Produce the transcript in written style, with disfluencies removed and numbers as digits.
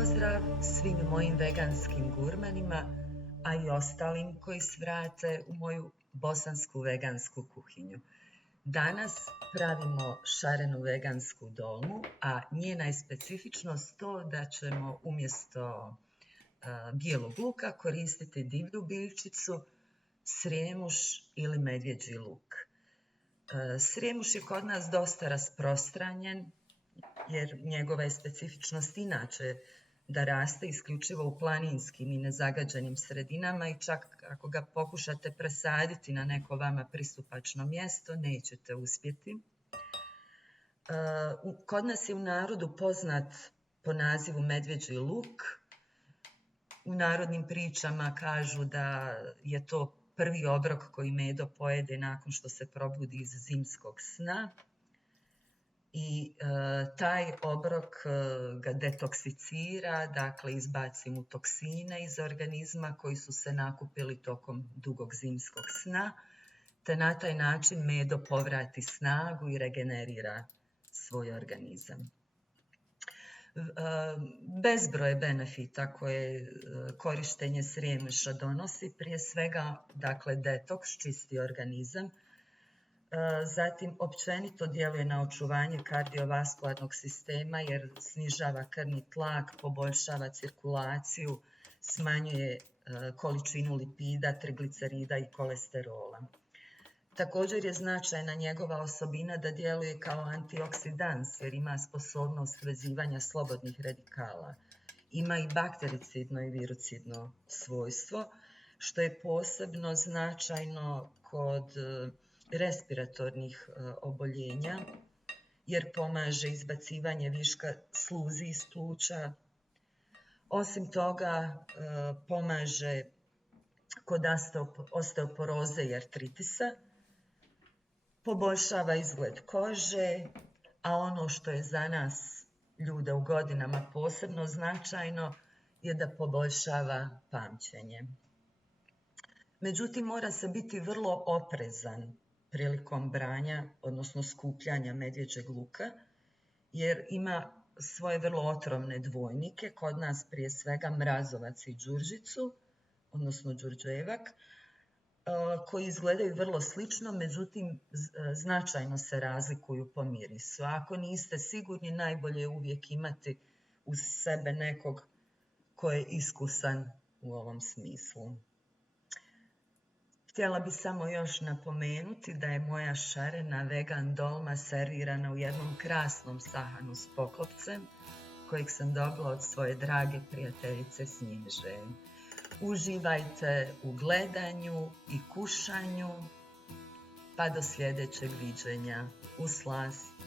pozdrav svim mojim veganskim gurmanima, a i ostalim koji svrate u moju bosansku vegansku kuhinju. Danas pravimo šarenu vegansku dolmu, a njena je specifičnost to da ćemo umjesto bijelog luka koristiti divlju biljčicu, srijemuš ili medvjeđi luk. Srijemuš je kod nas dosta rasprostranjen, jer njegova je specifičnost inače da raste isključivo u planinskim i nezagađenim sredinama i čak ako ga pokušate presaditi na neko vama pristupačno mjesto, nećete uspjeti. Kod nas je u narodu poznat po nazivu medvjeđi luk. U narodnim pričama kažu da je to prvi obrok koji medo pojede nakon što se probudi iz zimskog sna. I taj obrok ga detoksicira, dakle izbaci mu toksine iz organizma koji su se nakupili tokom dugog zimskog sna, te na taj način medo povrati snagu i regenerira svoj organizam. Bezbroj benefita koje korištenje srijemuša donosi, prije svega dakle detoks, čisti organizam. Zatim, općenito djeluje na očuvanje kardiovaskularnog sistema jer snižava krvni tlak, poboljšava cirkulaciju, smanjuje količinu lipida, triglicerida i kolesterola. Također je značajna njegova osobina da djeluje kao antioksidans jer ima sposobnost vezivanja slobodnih radikala. Ima i baktericidno i virucidno svojstvo, što je posebno značajno kod respiratornih oboljenja, jer pomaže izbacivanje viška sluzi iz pluća. Osim toga, pomaže kod osteoporoze i artritisa, poboljšava izgled kože, a ono što je za nas ljude u godinama posebno značajno je da poboljšava pamćenje. Međutim, mora se biti vrlo oprezan prilikom branja, odnosno skupljanja medvjeđeg luka, jer ima svoje vrlo otrovne dvojnike, kod nas prije svega mrazovac i đurđicu, odnosno đurđevak, koji izgledaju vrlo slično, međutim značajno se razlikuju po mirisu. Ako niste sigurni, najbolje je uvijek imati uz sebe nekog ko je iskusan u ovom smislu. Htjela bih samo još napomenuti da je moja šarena vegan dolma servirana u jednom krasnom sahanu s poklopcem kojeg sam dobila od svoje drage prijateljice Snježe. Uživajte u gledanju i kušanju, pa do sljedećeg viđenja. U slast!